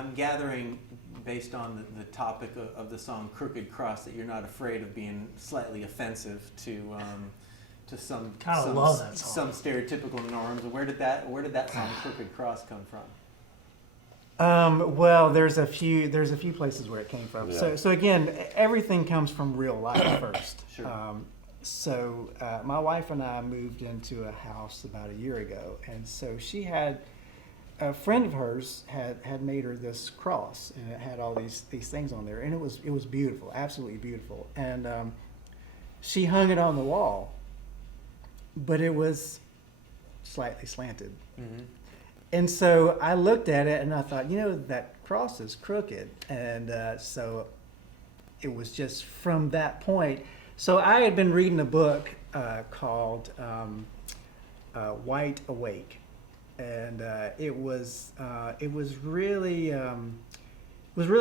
I'm gathering, based on the topic of the song "Crooked Cross," that you're not afraid of being slightly offensive to some love that song. some stereotypical norms. Where did that song "Crooked Cross" come from? Well, there's a few places where it came from. Yeah. So again, everything comes from real life first. Sure. My wife and I moved into a house about a year ago, and so she had a friend of hers had made her this cross, and it had all these things on there, and it was beautiful, absolutely beautiful. And she hung it on the wall, but it was slightly slanted. Mm-hmm. And so I looked at it and I thought, that cross is crooked. And so it was just from that point. So I had been reading a book called White Awake. And it was really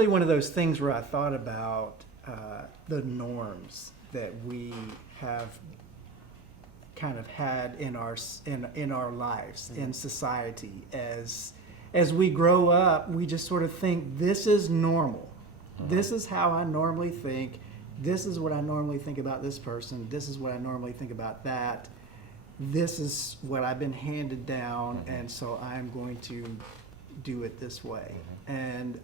one of those things where I thought about the norms that we have kind of had in our lives, in society. As we grow up, we just sort of think this is normal. This is how I normally think. This is what I normally think about this person. This is what I normally think about that. This is what I've been handed down, and so I'm going to do it this way. And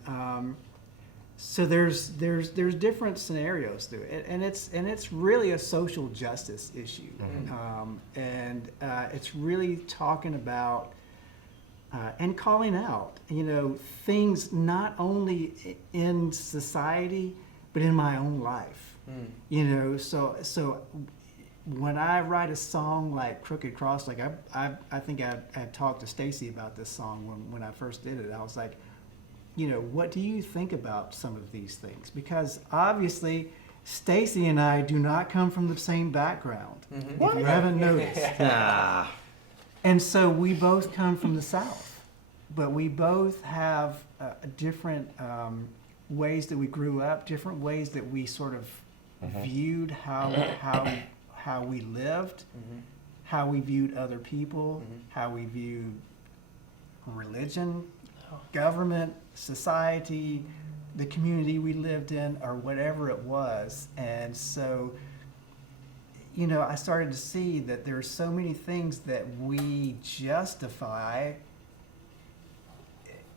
so there's different scenarios to it, and it's really a social justice issue, and it's really talking about and calling out, things not only in society but in my own life. So when I write a song like "Crooked Cross," like I think I had talked to Stacy about this song when I first did it. I was like, what do you think about some of these things? Because obviously, Stacy and I do not come from the same background. If you haven't noticed. And so we both come from the South, but we both have different ways that we grew up, different ways that we sort of viewed how we lived, how we viewed other people, how we viewed religion, government, society, the community we lived in, or whatever it was. And so, I started to see that there are so many things that we justify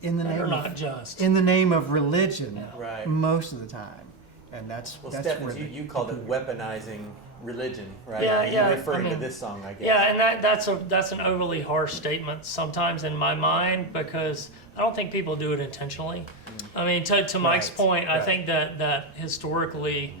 in the name of religion, Right. most of the time. And that's Stephens, where you called it weaponizing religion, right? Yeah, You're referring to this song, I guess. Yeah, and that's an overly harsh statement sometimes in my mind, because I don't think people do it intentionally. I mean, to Mike's point, I think that historically,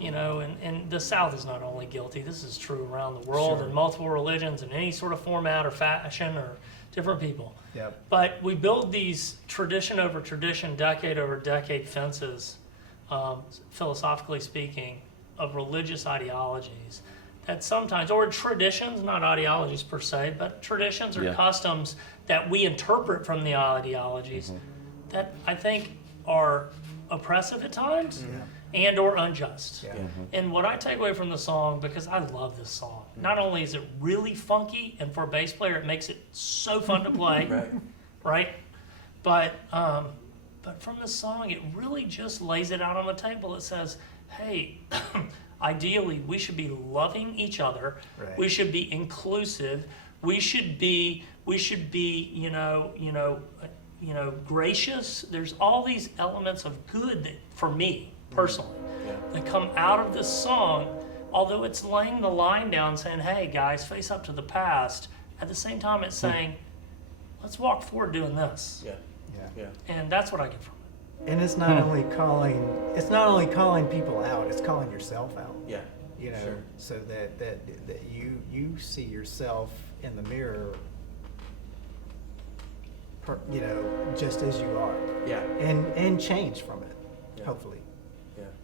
and the South is not only guilty, this is true around the world in multiple religions in any sort of format or fashion or different people. Yep. But we build these tradition over tradition, decade over decade fences, philosophically speaking, of religious ideologies that sometimes, or traditions, not ideologies per se, but traditions or customs that we interpret from the ideologies that I think are oppressive at times and or unjust. Yeah. And what I take away from the song, because I love this song, not only is it really funky, and for a bass player it makes it so fun to play, right? But from the song, it really just lays it out on the table. It says, hey, ideally we should be loving each other. Right. We should be inclusive. We should be gracious. There's all these elements of good that, for me personally, that come out of this song. Although it's laying the line down, saying, "Hey guys, face up to the past." At the same time, it's saying, "Let's walk forward doing this." Yeah. And that's what I get from it. And it's not only calling people out, it's calling yourself out. Yeah. Sure. So that you see yourself in the mirror, just as you are. Yeah. And change from it, hopefully.